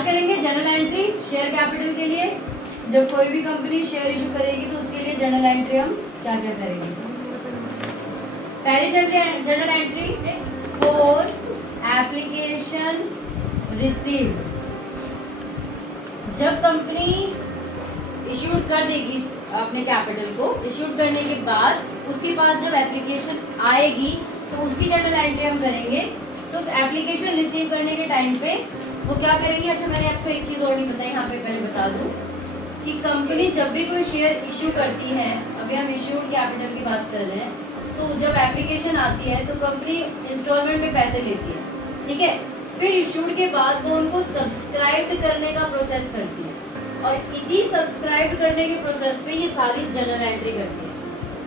आज करेंगे general entry share capital के लिए। जब कोई भी कंपनी शेयर इशू करेगी तो उसके लिए जनरल एंट्री हम क्या क्या करेंगे। पहली general entry for application received. जब कंपनी इश्यूड कर देगी अपने कैपिटल को, इश्यूड करने के बाद उसके पास जब एप्लीकेशन आएगी तो उसकी जनरल एंट्री हम करेंगे। तो एप्लीकेशन रिसीव करने के टाइम पे वो क्या करेंगे। अच्छा, मैंने आपको एक चीज़ और नहीं बताई, यहाँ पे पहले बता दूँ कि कंपनी जब भी कोई शेयर इश्यू करती है, अभी हम इश्यूड कैपिटल की बात कर रहे हैं, तो जब एप्लीकेशन आती है तो कंपनी इंस्टॉलमेंट में पैसे लेती है, ठीक है। फिर इश्यूड के बाद वो उनको सब्सक्राइब करने का प्रोसेस करती है और इसी सब्सक्राइब करने के प्रोसेस पे ये सारी जनरल एंट्री करती है,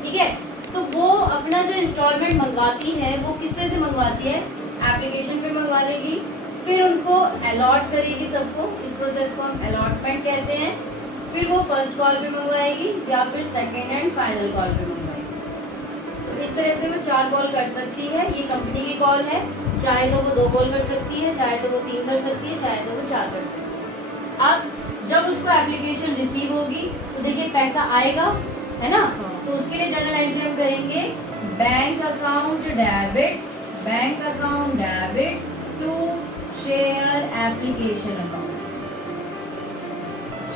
ठीक है। तो वो अपना जो इंस्टॉलमेंट मंगवाती है वो किससे से मंगवाती है, एप्लीकेशन पे मंगवा लेगी, फिर उनको अलॉट करेगी सबको। इस प्रोसेस को हम अलॉटमेंट कहते हैं। फिर वो फर्स्ट कॉल पे मंगवाएगी या फिर सेकेंड एंड फाइनल कॉल पे मंगवाएगी। तो इस तरह से वो 4 कॉल कर सकती है। ये कंपनी की कॉल है, चाहे तो वो 2 कॉल कर सकती है, चाहे तो वो 3 कर सकती है, चाहे तो वो 4 कर सकती है। अब जब उसको एप्लीकेशन रिसीव होगी तो देखिए पैसा आएगा, है ना। तो उसके लिए जनरल एंट्री हम करेंगे bank account debit to share application account.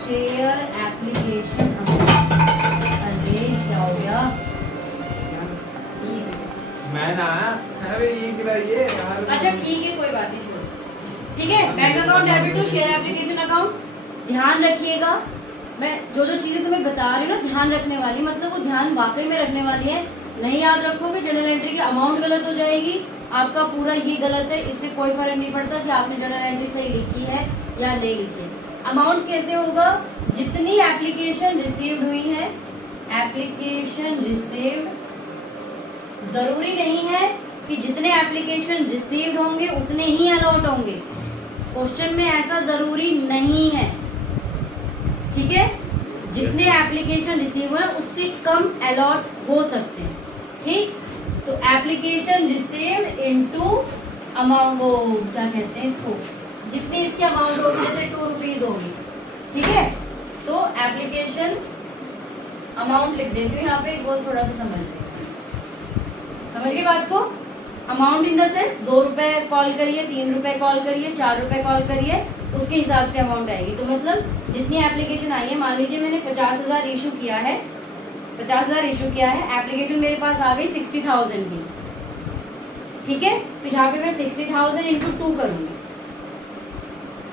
Share application account. अरे क्या हो गया, मैं ना अरे ये गिराइए यार। अच्छा ठीक है, कोई बात नहीं, छोड़ो, ठीक है। Bank account debit to share application account. ध्यान रखिएगा, मैं जो चीजें तुम्हें बता रही हूँ ना, ध्यान रखने वाली, मतलब वो ध्यान वाकई में रखने वाली है। नहीं याद रखोगे जनरल एंट्री की अमाउंट गलत हो जाएगी, आपका पूरा ये गलत है। इससे कोई फर्क नहीं पड़ता कि आपने जनरल एंट्री सही लिखी है या नहीं लिखी है। अमाउंट कैसे होगा, जितनी एप्लीकेशन रिसीव्ड हुई है, एप्लीकेशन रिसीव्ड, जरूरी नहीं है कि जितने एप्लीकेशन रिसीव्ड होंगे उतने ही अलॉट होंगे। क्वेश्चन में ऐसा जरूरी नहीं है, ठीक है। जितने एप्लीकेशन रिसीव हुए उससे कम अलॉट हो सकते हैं, ठीक। तो एप्लीकेशन रिसीव्ड इनटू अमाउंट, वो क्या कहते हैं इसको, जितनी इसकी अमाउंट होगी, जैसे 2 रुपीज होगी, ठीक है। तो एप्लीकेशन अमाउंट लिख देती हूँ यहाँ पे, वो थोड़ा सा समझ गए बात को। अमाउंट इन द सेंस 2 रुपए कॉल करिए, 3 रुपए कॉल करिए, 4 रुपए कॉल करिए, उसके हिसाब से अमाउंट आएगी। तो मतलब जितनी एप्लीकेशन आई है, मान लीजिए मैंने 50,000 इशू किया है, 50,000 इशू किया है, एप्लीकेशन मेरे पास आ गई 60,000 की, ठीक है। तो यहाँ पे मैं 60,000 इंटू 2 करूँगी,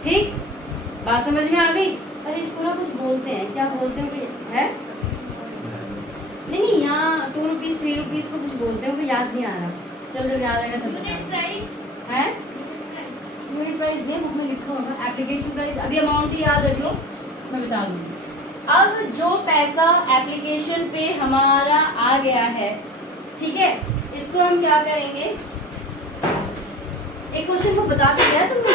ठीक। बात समझ में आ गई। अरे इसको ना कुछ बोलते हैं, क्या बोलते हैं है, नहीं यहाँ 2 रुपीज 3 रुपीज को कुछ बोलते हैं, मुझे याद नहीं आ रहा। चलो जब याद आएगा तब यूनिट प्राइस है, यूनिट प्राइस नहीं, बुक में लिखा होगा एप्लीकेशन प्राइस। अभी अमाउंट ही याद रख लो, मैं बता दूँगी। अब जो पैसा एप्लीकेशन पे हमारा आ गया है, ठीक है, इसको हम क्या करेंगे, एक क्वेश्चन को बता के गया तुमने,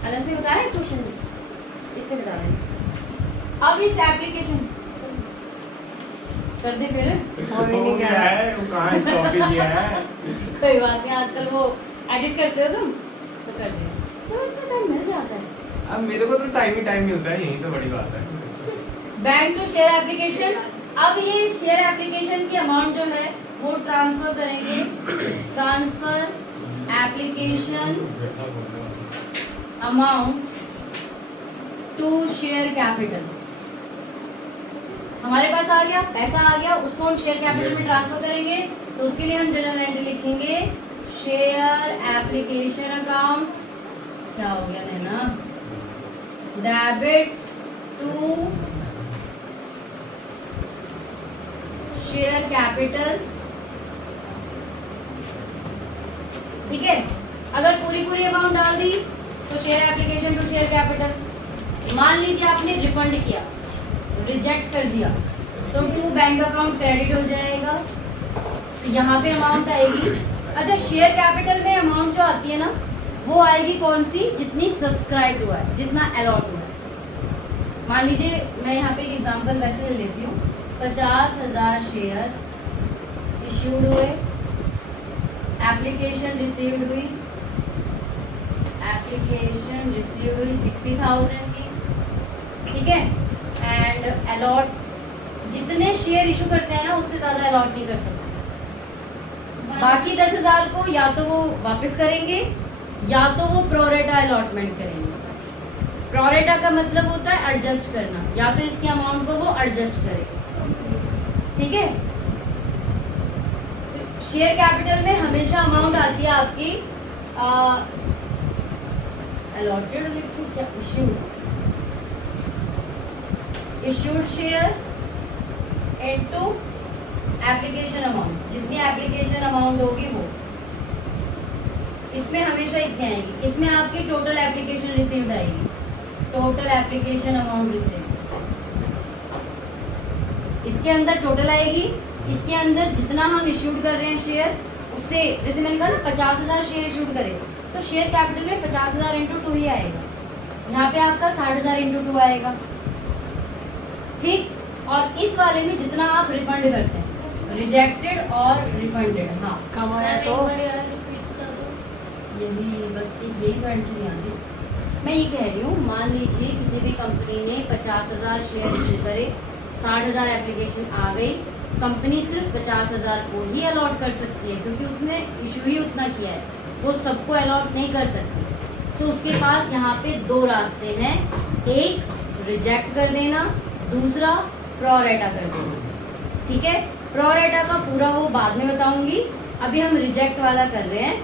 अलग से बताया एक क्वेश्चन, इस पे बता दें। अब इस एप्लीकेशन कर दे फिर, और नहीं क्या है, वो कहाँ स्टॉप किया है। कोई बात नहीं, आजकल वो एडिट करते हो तुम, तो कर दे, तो इतना टाइम मिल जाता है। अब मेरे को तो टाइम ही टाइम मिलता है, यही तो बड़ी बात है। Bank to share application. अब ये शेयर एप्लीकेशन की अमाउंट जो है वो ट्रांसफर करेंगे, transfer application amount to share capital. हमारे पास आ गया, पैसा आ गया, उसको हम शेयर कैपिटल में ट्रांसफर करेंगे। तो उसके लिए हम जनरल एंट्री लिखेंगे शेयर एप्लीकेशन अकाउंट, क्या हो गया Naina, debit to share capital, ठीक है। अगर पूरी अमाउंट डाल दी तो share application to share capital. मान लीजिए आपने रिफंड किया, रिजेक्ट कर दिया, तो टू बैंक अकाउंट क्रेडिट हो जाएगा, तो यहाँ पे अमाउंट आएगी। अच्छा, शेयर कैपिटल में अमाउंट जो आती है ना, वो आएगी कौन सी, जितनी सब्सक्राइब हुआ है, जितना अलॉट हुआ है। मान लीजिए मैं यहाँ पे एक एग्जांपल वैसे ले लेती हूँ, 50,000 शेयर इश्यूड हुए, एप्लीकेशन रिसीव्ड हुई, एप्लीकेशन रिसीव हुई 60,000 की, ठीक है। एंड अलॉट, जितने शेयर इशू करते हैं ना उससे ज्यादा अलॉट नहीं कर सकते। बाकी 10,000 को या तो वो वापस करेंगे या तो वो प्रोरेटा अलॉटमेंट करेंगे। प्रोरेटा का मतलब होता है एडजस्ट करना, या तो इसके अमाउंट को वो एडजस्ट करेंगे, ठीक है। शेयर कैपिटल में हमेशा अमाउंट आती है आपकी अलॉटेड लिखो क्या, issued share into application amount, जितनी एप्लीकेशन अमाउंट होगी वो इसमें हमेशा इतनी आएगी। इसमें आपकी टोटल एप्लीकेशन रिसीव्ड आएगी, टोटल एप्लीकेशन अमाउंट रिसीव्ड, इसके अंदर टोटल आएगी। इसके अंदर जितना हम इश्यूड कर रहे हैं शेयर उससे, जैसे मैंने कहा ना 50,000 शेयर इश्यूड करें तो शेयर कैपिटल में 50,000 इंटू 2 ही आएगा। यहाँ पे आपका 60,000 इंटू 2 आएगा, ठीक। और इस वाले में जितना आप रिफंड करते हैं, रिजेक्टेड और रिफंडेड, हाँ कमाया तो यही बस यही एंट्री आती। मैं ये कह रही हूँ, मान लीजिए किसी भी कंपनी ने 50,000 शेयर इशू करे, 60,000 एप्लीकेशन आ गई, कंपनी सिर्फ 50,000 को ही अलॉट कर सकती है क्योंकि उसने इशू ही उतना किया है, वो सबको अलॉट नहीं कर सकती। तो उसके पास यहाँ पे 2 रास्ते हैं, एक रिजेक्ट कर देना, दूसरा प्रोरेटा कर देना, ठीक है। प्रोरेटा का पूरा वो बाद में बताऊंगी, अभी हम रिजेक्ट वाला कर रहे हैं।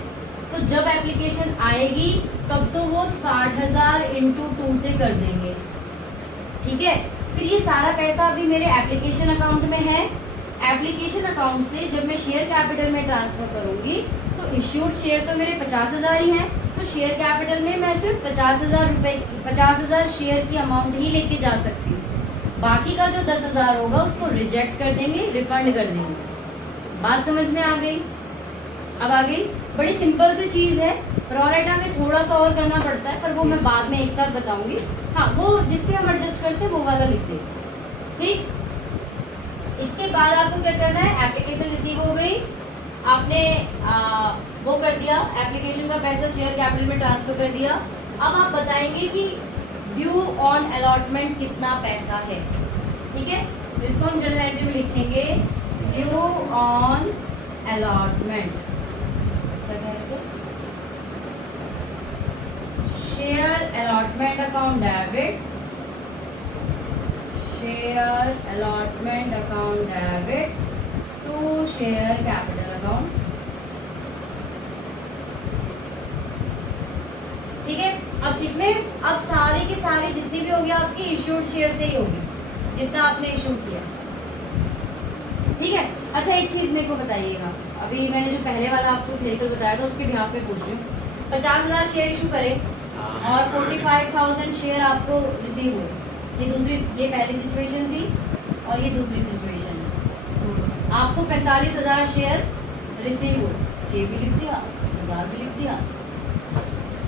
तो जब एप्लीकेशन आएगी तब तो वो 60,000 इंटू 2 से कर देंगे, ठीक है। फिर ये सारा पैसा अभी मेरे एप्लीकेशन अकाउंट में है। एप्लीकेशन अकाउंट से जब मैं शेयर कैपिटल में ट्रांसफर करूंगी तो इश्यूड शेयर तो मेरे 50,000 ही हैं, तो शेयर कैपिटल में मैं सिर्फ 50,000 रुपए, 50,000 शेयर की अमाउंट ही लेके जा सकती हूँ। बाकी का जो 10,000 होगा उसको रिजेक्ट कर देंगे, रिफंड कर देंगे। बात समझ में आ गई? अब आ गई, बड़ी सिंपल सी चीज़ है। प्रोरेटा में थोड़ा सा और करना पड़ता है पर वो मैं बाद में एक साथ बताऊंगी। हाँ, वो जिस पे हम एडजस्ट करते हैं वो वाला लिख देंगे, ठीक। इसके बाद आपको क्या करना है, एप्लीकेशन रिसीव हो गई, आपने वो कर दिया, एप्लीकेशन का पैसा शेयर कैपिटल में ट्रांसफर कर दिया। अब आप बताएंगे कि ड्यू ऑन अलॉटमेंट कितना पैसा है, ठीक है। तो इसको हम जर्नल एंट्री में लिखेंगे, due on allotment, share allotment account debit, share allotment account debit to share capital account, ठीक है। अब इसमें अब सारी की सारी जितनी भी होगी आपकी इश्यूड शेयर से ही होगी, जितना आपने इशू किया, ठीक है। अच्छा, एक चीज मेरे को बताइएगा, अभी मैंने जो पहले वाला आपको थ्योरिकल बताया था उसके बिहाफ पे पूछ रही हूँ। 50,000 शेयर इशू करे और 45,000 शेयर आपको रिसीव हुए, ये दूसरी, ये पहली सिचुएशन थी और ये दूसरी सिचुएशन है। आपको 45,000 शेयर रिसीव हुए, के भी लिख दिया, 1000 भी लिख दिया।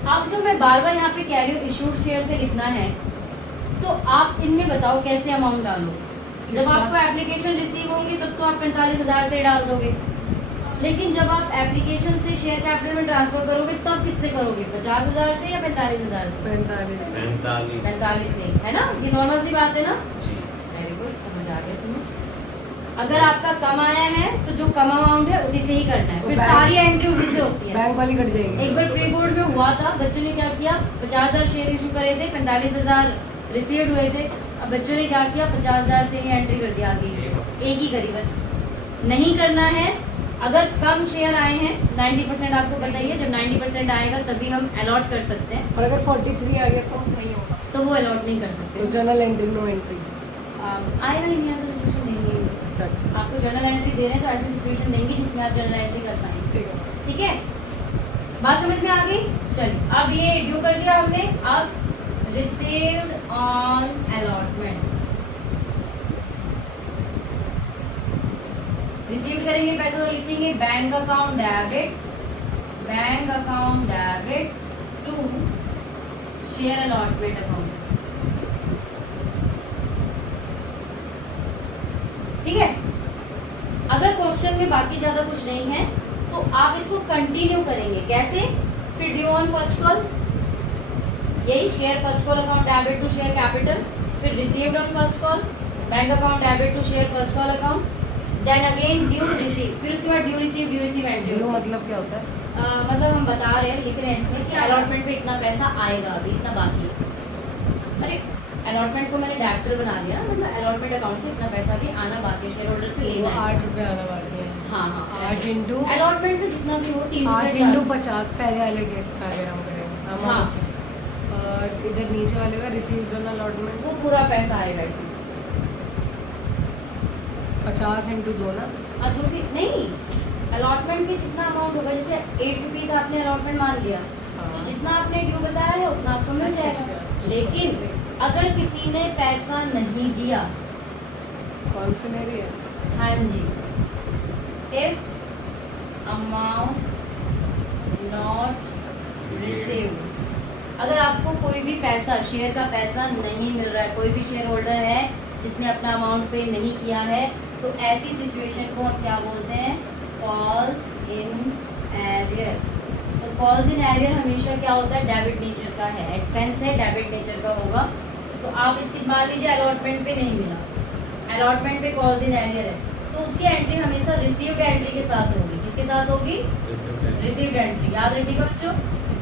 अब जो मैं बार बार यहाँ पे कह रही हूँ इशूड शेयर से लिखना है, तो आप इनमें बताओ कैसे अमाउंट डालो। जब आपको एप्लीकेशन रिसीव होंगी तब तो आप 45,000 से डाल दोगे, लेकिन जब आप एप्लीकेशन से शेयर कैपिटल में ट्रांसफर करोगे तो आप किससे करोगे, 50,000 से या 45,000 से? 45 से, है ना। ये नॉर्मल सी बात है ना। वेरी गुड, समझ आ गया तुम्हें। अगर आपका कम आया है तो जो कम अमाउंट है उसी से ही करना है, फिर सारी एंट्री उसी से होती है, बैंक वाली कट जाएगी। एक बार प्री बोर्ड में हुआ था, बच्चों ने क्या किया, 50,000 शेयर इशू करे थे, 45,000 रिसीव्ड हुए थे। अब बच्चों ने क्या किया, 50,000 से ही एंट्री कर दिया आगे, एक ही करी बस। नहीं करना है। अगर कम शेयर आए हैं, 90% आपको पता ही है, जब 90% आएगा तभी हम अलॉट कर सकते हैं। और अगर 43 आ गया तो नहीं होगा, तो वो अलॉट नहीं कर सकते। तो जर्नल एंट्री, नो एंट्री आएगा ही नहीं, ऐसा सिचुएशन देंगे। अच्छा, आपको जर्नल एंट्री दे रहे हैं तो ऐसी सिचुएशन देंगे जिसमें आप जर्नल एंट्री कर पाएंगे, ठीक है। ठीक है। बात समझ में आ गई? चलिए, अब ये ड्यू कर दिया हमने। अब रिसीव्ड ऑन अलॉटमेंट, रिसीव करेंगे पैसा तो लिखेंगे bank account debit, bank account debit to share allotment account, ठीक है। अगर क्वेश्चन में बाकी ज्यादा कुछ नहीं है तो आप इसको कंटिन्यू करेंगे। कैसे? फिर ड्यू ऑन फर्स्ट कॉल, यही share first call account debit to share capital, फिर received on first call, bank account debit to share first call account, then again due receive, फिर उसके बाद ड्यू रिसीव एंट्री। ड्यू मतलब क्या होता है? मतलब हम बता रहे हैं, लिख रहे हैं इसमें कि अलॉटमेंट पे इतना पैसा आएगा, अभी इतना बाकी है। अरे अलॉटमेंट को मैंने डेबिटर बना दिया, मतलब अलॉटमेंट अकाउंट से इतना पैसा भी आना बाकी है, शेयर होल्डर से लेना है। 8 रुपये आना बाकी है। हाँ हाँ, 8 इंटू अलॉटमेंट में जितना भी हो 3 8 रुपये इंटू 50 पहले वाले केस का अगर हम करें हाँ। अमाउंट, और इधर नीचे वाले का रिसीव्ड ऑन अलॉटमेंट वो पूरा पैसा आएगा इसमें। 50 इंटू 2 ना। और जो भी नहीं, अलॉटमेंट में जितना अमाउंट होगा, जैसे 8 रुपीज़ आपने अलॉटमेंट मान लिया, हाँ। तो जितना आपने ड्यू बताया है उतना आपको मिल अच्छा, जाएगा। अच्छा। लेकिन अगर किसी ने पैसा नहीं दिया, कौन सी मेरी है? हाँ जी, इफ अमाउंट नॉट रिसीव्ड, अगर आपको कोई भी पैसा, शेयर का पैसा नहीं मिल रहा है, कोई भी शेयर होल्डर है जिसने अपना अमाउंट पे नहीं किया है, तो ऐसी सिचुएशन को हम क्या बोलते हैं? Calls in arrear. तो कॉल्स इन एरियर हमेशा क्या होता है? डेबिट नेचर का है, एक्सपेंस है, डेबिट नेचर का होगा। तो आप इसकी मान लीजिए अलॉटमेंट पे नहीं मिला, अलॉटमेंट पे कॉल्स इन एरियर है, तो उसकी एंट्री हमेशा रिसीव्ड एंट्री के साथ होगी। किसके साथ होगी? Received entry. याद रखिएगा बच्चों,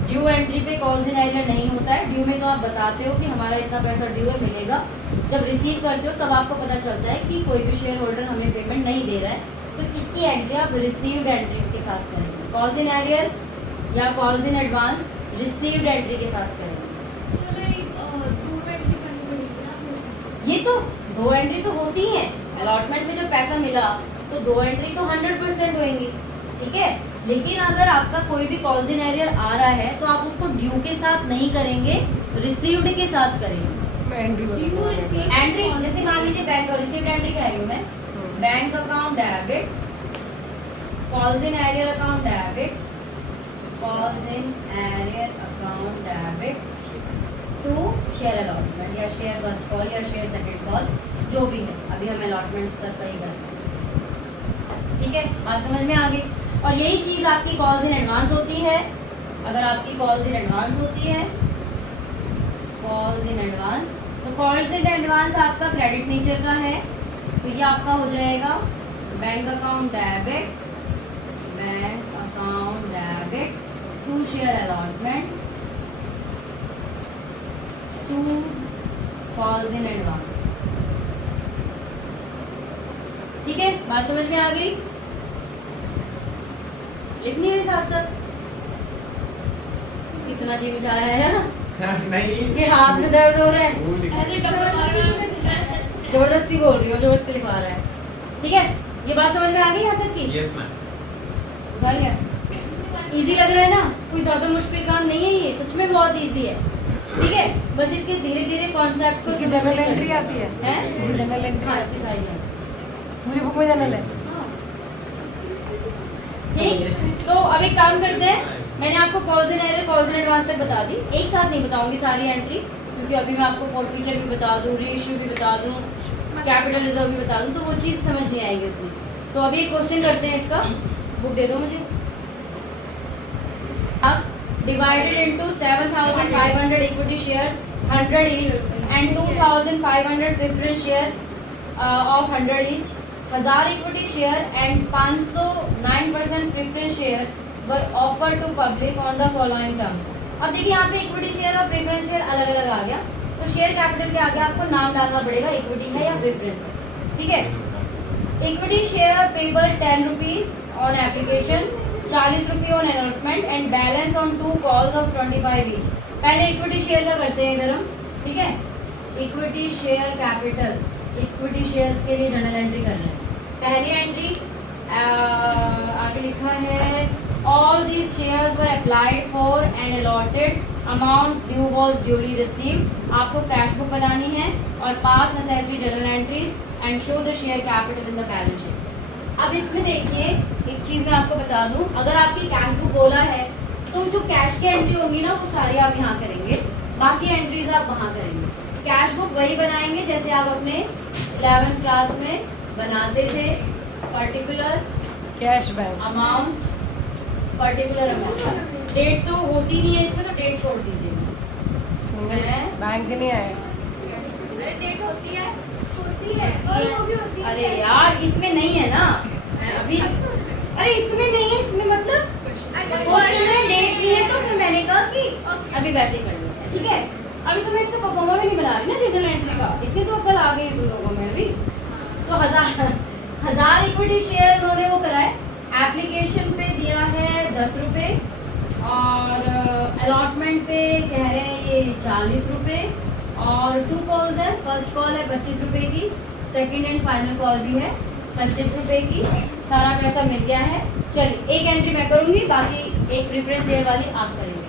ड्यू एंट्री पे कॉल्स इन एरियर नहीं होता है। ड्यू में तो आप बताते हो कि हमारा इतना पैसा ड्यू है, मिलेगा। जब रिसीव करते हो तब आपको पता चलता है कि कोई भी शेयर होल्डर हमें पेमेंट नहीं दे रहा है, तो इसकी एंट्री आप रिसीव्ड एंट्री के साथ करेंगे। कॉल्स इन एरियर या calls in advance received entry के साथ करेंगे। ये तो 2 एंट्री तो होती ही है। अलॉटमेंट में जब पैसा मिला तो 2 एंट्री तो 100% होंगी, ठीक है। लेकिन अगर आपका कोई भी कॉल्स इन एरियर आ रहा है तो आप उसको ड्यू के साथ नहीं करेंगे, रिसीव्ड के साथ करेंगे। मैं एंट्री बताऊँ। एंट्री जैसे मान लीजिए बैंक और रिसीव्ड एंट्री कह रही हूँ मैं, bank account debit, calls in arrear account debit, calls in arrear account debit to share allotment या शेयर फर्स्ट कॉल या शेयर सेकंड कॉल, जो भी है। अभी हम अलॉटमेंट तक का ही करते हैं, ठीक है। बात समझ में आ गई। और यही चीज़ आपकी कॉल्स इन एडवांस होती है। अगर आपकी कॉल्स इन एडवांस होती है, कॉल्स इन एडवांस, तो कॉल्स इन एडवांस आपका क्रेडिट नेचर का है, तो ये आपका हो जाएगा bank account debit, bank account debit to share allotment to calls in advance, ठीक है। बात समझ में आ गई? लिखनी है साथ साथ। इतना जी मुझे आया है ना नहीं कि हाथ में दर्द हो रहा है, वो लिख- जबरदस्ती बोल रही हो, जबरदस्ती लिखवा रहा है, ठीक है। ये बात समझ में आ गई यहाँ तक की? Yes ma'am. उतार लिया? इजी लग रहा है ना? कोई ज्यादा मुश्किल काम नहीं है, ये सच में बहुत इजी है, ठीक है। बस इसके धीरे धीरे कॉन्सेप्ट को इसकी जनरल एंट्री आती है? इसकी जनरल एंट्री? हाँ, इसकी सारी है। पूरी बुक में जनरल है? ठीक, तो अब एक काम करते हैं, मैंने आपको calls in arrear, calls in advance तक बता दी। एक साथ नहीं बताऊंगी सारी एंट्री, क्योंकि अभी मैं आपको फोरफीचर भी बता दूं, रीइश्यू भी बता दूं, कैपिटल रिजर्व भी बता दूं, तो वो चीज़ समझ नहीं आएगी उतनी। तो अभी एक क्वेश्चन करते हैं इसका, बुक दे दो मुझे। अब divided into 7,500 equity share 100 each and 2,500 preference share of 100 each, 1000 equity share and 509% preference share were offer to public on the following terms. अब देखिए यहाँ पे इक्विटी शेयर और प्रेफरेंस शेयर अलग अलग आ गया, तो शेयर कैपिटल के आगे आपको नाम डालना पड़ेगा, इक्विटी है या प्रेफरेंस है, ठीक है। Equity share payable 10 rupees on application, 40 रुपये on allotment and balance on 2 calls of 25 each. पहले इक्विटी शेयर का करते हैं इधर हम, ठीक है। Equity share capital, equity shares के लिए जनरल एंट्री करना है। पहली एंट्री आगे लिखा है, all these shares were applied for and allotted amount due was duly received. आपको कैश बुक बनानी है और पास necessary general entries and show the share capital in the balance sheet. अब इसमें देखिए एक चीज़ मैं आपको बता दूं, अगर आपकी कैश बुक बोला है तो जो कैश की एंट्री होंगी ना वो सारी आप यहाँ करेंगे, बाकी एंट्रीज आप वहाँ करेंगे। कैश बुक वही बनाएंगे जैसे आप अपने 11th क्लास में बनाते थे, particular cash bank. Amount, particular amount. Date तो होती नहीं है इसमें, तो डेट छोड़ दीजिए। सिंगल हैं? बैंक नहीं आया। अरे डेट होती है और वो भी होती है। अरे यार इसमें नहीं है ना अभी। अरे इसमें नहीं है, इसमें मतलब अच्छा क्वेश्चन में डेट नहीं है तो फिर मैंने कहा कि Okay. अभी वैसे ही कर लेते हैं, ठीक है। अभी तो मैं इसका परफॉर्मा भी नहीं बना रही ना जनरल एंट्री का, इतनी तो अकल आ गई तुम लोगों में भी। तो 1000 इक्विटी शेयर उन्होंने वो करा है, एप्लीकेशन पे दिया है 10 रुपये और अलॉटमेंट पे कह रहे हैं ये 40 रुपये और 2 कॉल्स है। फर्स्ट कॉल है 25 रुपये की, सेकंड एंड फाइनल कॉल भी है 25 रुपये की। सारा पैसा मिल गया है। चलिए एक एंट्री मैं करूंगी, बाकी एक प्रेफरेंस शेयर वाली आप करेंगे।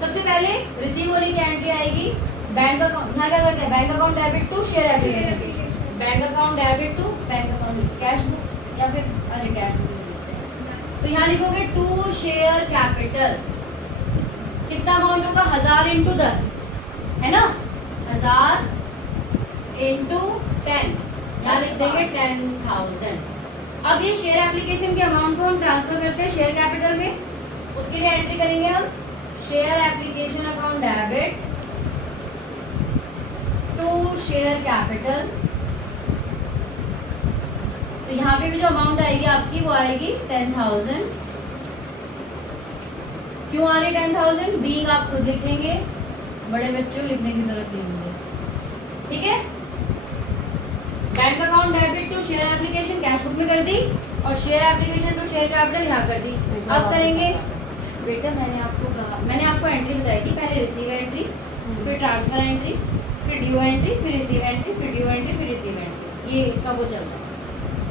सबसे पहले रिसीव होने की एंट्री आएगी बैंक अकाउंट। यहाँ क्या करते हैं, bank account debit to share application, bank account debit to bank account cash book या फिर अरे कैश बुक ले लेते हैं। तो यहाँ लिखोगे टू शेयर कैपिटल, कितना अमाउंट होगा 1000 इंटू 10 है ना, 1000 इंटू 10, यहाँ लिख देंगे 10,000। अब ये शेयर एप्लीकेशन के अमाउंट को हम ट्रांसफर करते हैं शेयर कैपिटल में, उसके लिए एंट्री करेंगे हम share application account debit to share capital. तो यहाँ पे भी जो अमाउंट आएगी आपकी वो आएगी 10,000। क्यों आ रही 10,000? बीइंग आप खुद लिखेंगे, बड़े बच्चों लिखने की जरूरत नहीं होगी, ठीक है। Bank account debit to share application cash book में कर दी और share application to share capital यहाँ कर दी। अब करेंगे बेटा, मैंने आपको कहा, मैंने आपको एंट्री बताई थी, पहले रिसीव एंट्री, फिर ट्रांसफर एंट्री, फिर ड्यू एंट्री, फिर रिसीव एंट्री, फिर ड्यू एंट्री, फिर रिसीव एंट्री। ये इसका वो चलता है।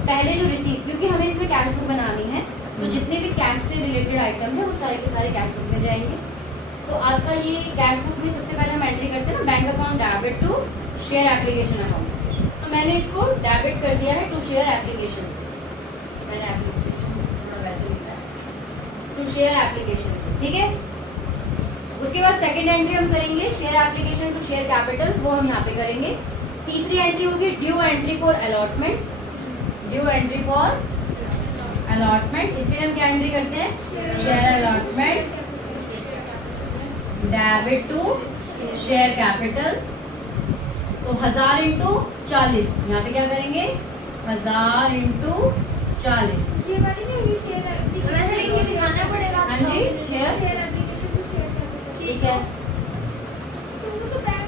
पहले जो रिसीव, क्योंकि हमें इसमें कैश बुक बनानी है तो जितने भी कैश से रिलेटेड आइटम है वो सारे के सारे कैश बुक में जाएंगे। तो आपका ये कैश बुक में सबसे पहले हम एंट्री करते हैं ना, bank account debit to share application account. तो मैंने इसको डेबिट कर दिया है टू शेयर एप्लीकेशन से, मैंने एप्लीकेशन थोड़ा वैसे लिखा है टू शेयर एप्लीकेशन से, ठीक है। उसके बाद सेकंड एंट्री हम करेंगे share application to share capital, वो हम यहाँ पे करेंगे। तीसरी एंट्री होगी due entry for allotment, due entry for allotment. इसके लिए हम क्या एंट्री करते हैं, share allotment debit to share capital. तो 1000 इंटू 40, यहाँ पे क्या करेंगे 1000 इंटू 40। ये वाली नहीं, ये शेयर एप्लीकेशन वैसे लिख के दिखाना पड़ेगा। हाँ जी, share application to share capital. ठीक है, तो वो तो बैंक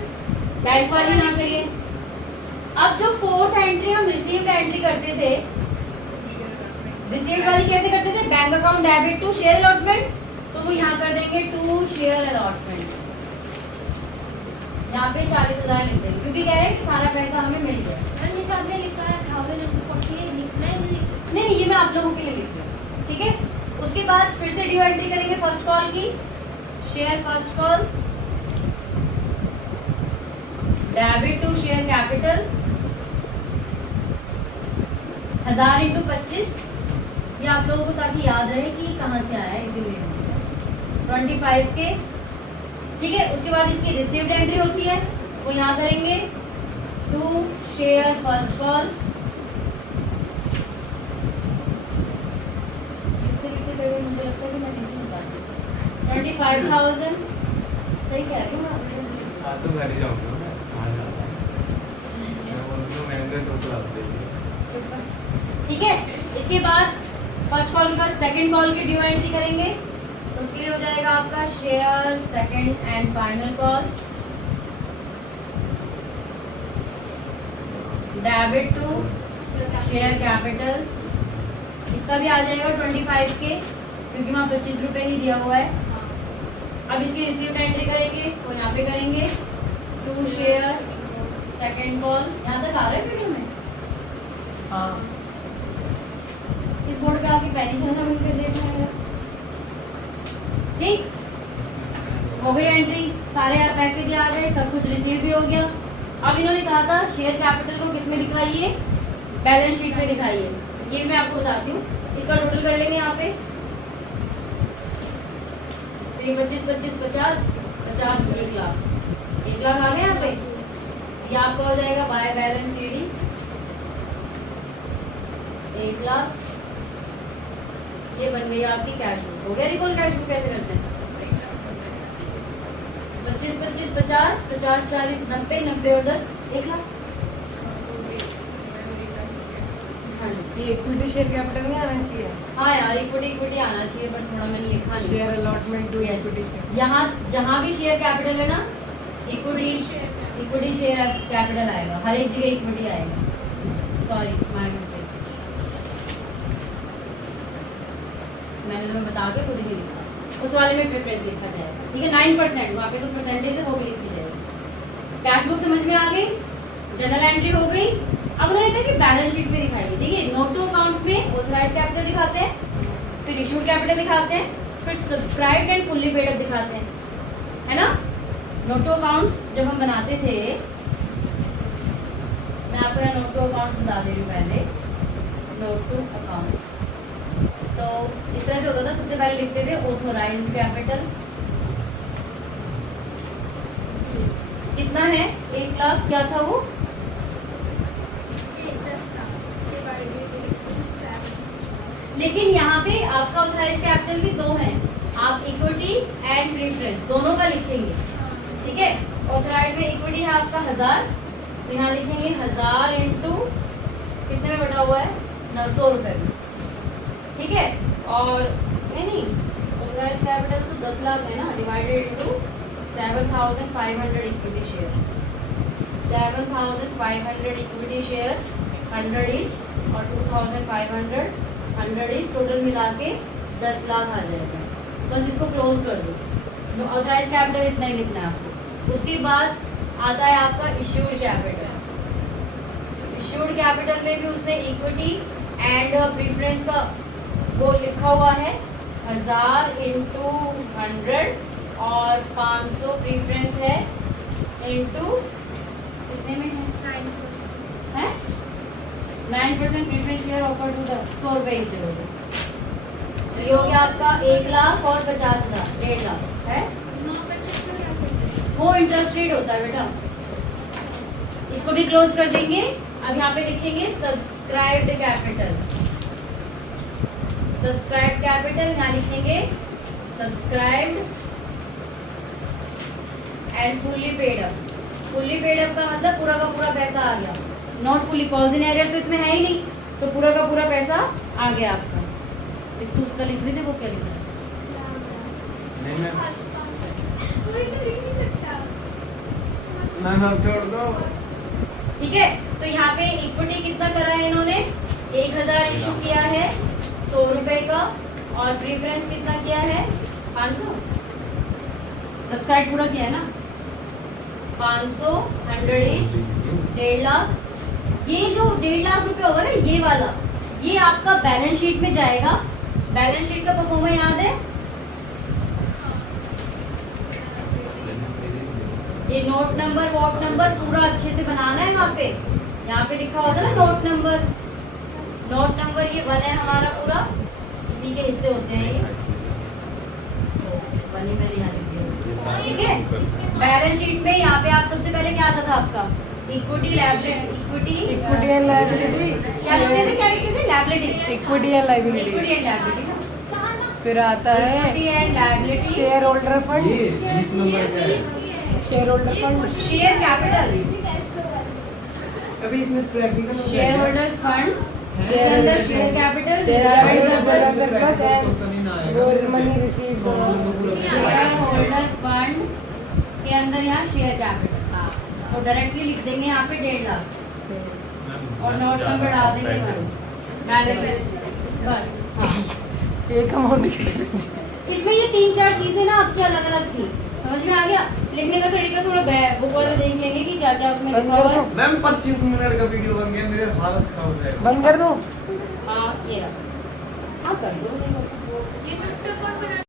बैंक वाली ना करिए। अब जो फोर्थ एंट्री हम रिसीव्ड एंट्री करते थे, रिसीव्ड वाली कैसे करते थे, bank account debit to share allotment, तो वो यहाँ कर देंगे टू शेयर अलॉटमेंट। यहाँ पे 40,000 लिख देंगे क्योंकि कह रहे हैं कि सारा पैसा हमें मिल गया। मैम जैसे आपने लिखा है 1000 into 40 लिखना है मुझे। नहीं, ये मैं आप लोगों के लिए लिख रही हूँ, ठीक है। उसके बाद फिर से ड्यू एंट्री करेंगे फर्स्ट कॉल की, share first call debit to share capital 1000 into 25। ये आप लोगों को ताकि याद रहे कि कहाँ से आया है, इसीलिए 25 के, ठीक है। उसके बाद इसकी रिसीव्ड एंट्री होती है, वो यहाँ करेंगे टू शेयर फर्स्ट कॉल, लिखते लिखते कभी मुझे लगता है कि मैं नहीं बताती। 25,000 सही कह रही हूँ मैं अपने। हाँ तो घर ही जाऊंगा मैं, कहाँ जाता है मैं बोलूँगा मैंने तो चला देंगे। ठीक है। इसके बाद फर्स्ट कॉल के बाद सेकंड कॉल की ड्यू एंट्री करेंगे, तो उसके लिए हो जाएगा आपका share second and final call debit to share capital. इसका भी आ जाएगा 25 के, क्योंकि वहाँ 25 रुपये ही दिया हुआ है। अब इसकी रिसीव्ड एंट्री करेंगे, तो यहाँ पे करेंगे टू शेयर सेकंड कॉल। यहाँ तक आ रहा है वीडियो में? हाँ, इस बोर्ड पे आपकी पहली चलना मिल कर देखना है। ठीक हो गई एंट्री, सारे पैसे भी आ गए, सब कुछ रिसीव भी हो गया। अब इन्होंने कहा था शेयर कैपिटल को किस में दिखाइए, बैलेंस शीट में दिखाइए। ये मैं आपको बताती हूँ, इसका टोटल कर लेंगे यहाँ पे। तो ये 25 25 50 50 1 लाख, 1 लाख आ गया यहाँ पे। ये आपका हो जाएगा बाय बैलेंस सीडी 1 लाख। ये बन गई आपकी कैश बुक। हो गया रिकॉल कैश बुक कैसे करते हैं, 25 25 50 50 40 90 90 और 10 1 लाख। हाँ जी। ये इक्विटी शेयर कैपिटल नहीं आना चाहिए? हाँ यार इक्विटी आना चाहिए, पर थोड़ा मैंने लिखा नहीं। Share allotment to Yes. Equity share. यहाँ जहाँ भी शेयर कैपिटल है ना, इक्विटी शेयर कैपिटल आएगा, हर एक जगह इक्विटी आएगा। सॉरी माय मिस्टेक, मैंने तुम्हें बता के खुद ही नहीं लिखा। उस वाले में प्रेफरेंस लिखा जाएगा, ठीक है। 9% वहाँ पे तो परसेंटेज है, वो भी लिखी जाएगी। कैश बुक समझ में आ गई, जर्नल एंट्री हो गई। अब उन्होंने कहा कि बैलेंस शीट में दिखाइए। देखिए नोट टू अकाउंट्स में ऑथराइज कैपिटल दिखाते हैं, फिर इशूड कैपिटल दिखाते हैं, फिर subscribed and fully paid up दिखाते हैं, है ना। नोट टू अकाउंट्स जब हम बनाते थे, मैं आपको यहाँ नोट टू अकाउंट्स बता दे रही हूँ पहले। नोट टू अकाउंट्स तो इस तरह से होता था, सबसे पहले लिखते थे ऑथराइज्ड कैपिटल कितना है 1 लाख, क्या था वो, लेकिन यहाँ पे आपका ऑथराइज्ड कैपिटल भी 2 है, आप इक्विटी एंड प्रेफरेंस दोनों का लिखेंगे, ठीक है। ऑथराइज में इक्विटी है आपका 1000, तो यहाँ लिखेंगे 1000 इंटू कितने में बटा हुआ है 900 रुपये में, ठीक है। और नहीं ऑथराइज कैपिटल तो 10 लाख है ना, divided into 7500 equity share, 7500 equity share 100 etch और 2500 100 इच, टोटल मिला के 10 लाख आ जाएगा। बस इसको क्लोज कर दो। ऑथराइज कैपिटल इतना ही लिखना है आपको। उसके बाद आता है आपका इश्यूड कैपिटल। इश्यूड कैपिटल में भी उसने इक्विटी एंड प्रेफरेंस का वो लिखा हुआ है 1000 इंटू 100 और 500 प्रेफरेंस है इंटू कितने में है 9% preference share offer to the 100 रुपये ही चलोगे, तो ये हो गया आपका 1 लाख और 50,000, 1.5 लाख है। 9% वो इंटरेस्ट रेट होता है बेटा। इसको भी क्लोज कर देंगे। अब यहाँ पे लिखेंगे सब्सक्राइब्ड कैपिटल, सब्सक्राइब्ड कैपिटल यहाँ लिखेंगे subscribed and fully paid up. Fully paid up का मतलब पूरा का पूरा पैसा आ गया, not fully, calls in arrear तो इसमें है ही नहीं, तो पूरा का पूरा पैसा आ गया आपका। एक तो उसका लिख रहे थे, वो क्या लिख रहा है, नहीं मैम अब छोड़ दो। ठीक है। तो यहाँ पे इक्विटी कितना करा है इन्होंने, 1000 इशू किया है 100 रुपए का, और प्रेफरेंस कितना किया है 500, सब्सक्राइब पूरा किया है ना, 500 100 इच 1.5 लाख। ये जो 1.5 लाख रुपए होगा ना, ये वाला, ये आपका बैलेंस शीट में जाएगा। बैलेंस शीट का परफॉर्मा याद है, ये नोट नंबर वोट नंबर पूरा अच्छे से बनाना है। वहाँ पे यहाँ पे लिखा होता है ना नोट नंबर, नोट नंबर ये 1 है हमारा पूरा, इसी के हिस्से होते हैं ये, तो बनी मैंने यहाँ लिख दिया, ठीक है। बैलेंस शीट में यहाँ पे आप सबसे पहले क्या आता था आपका, इक्विटी इक्विटी एंड लायबिलिटी, क्या लिखते थे liability, equity and liability, equity and liability, फिर आता है equity and liability, share holder fund, ये 20 नंबर का है। Share holder fund, share capital, अभी इसमें प्रैक्टिकल शेयर होल्डर्स फंड, इसके अंदर शेयर कैपिटल, बस and money received, share holder fund के अंदर यहाँ शेयर कैपिटल, हाँ, तो डायरेक्टली लिख देंगे यहाँ पे 1.5 लाख और नोट नंबर डाल देंगे बैलेंस शीट, बस हाँ। एक अमाउंट इसमें ये 3-4 चीजें ना आपकी अलग अलग थी, समझ में आ गया। लिखने का तरीका थोड़ा बुक वाला देख लेंगे कि क्या क्या उसमें लिखा हुआ है। मैम 25 मिनट का वीडियो बन गया, मेरे हालत खराब हो जाएगा। बंद कर दो। हाँ ये रहा, हाँ कर दो। ये तो उसका अकाउंट बना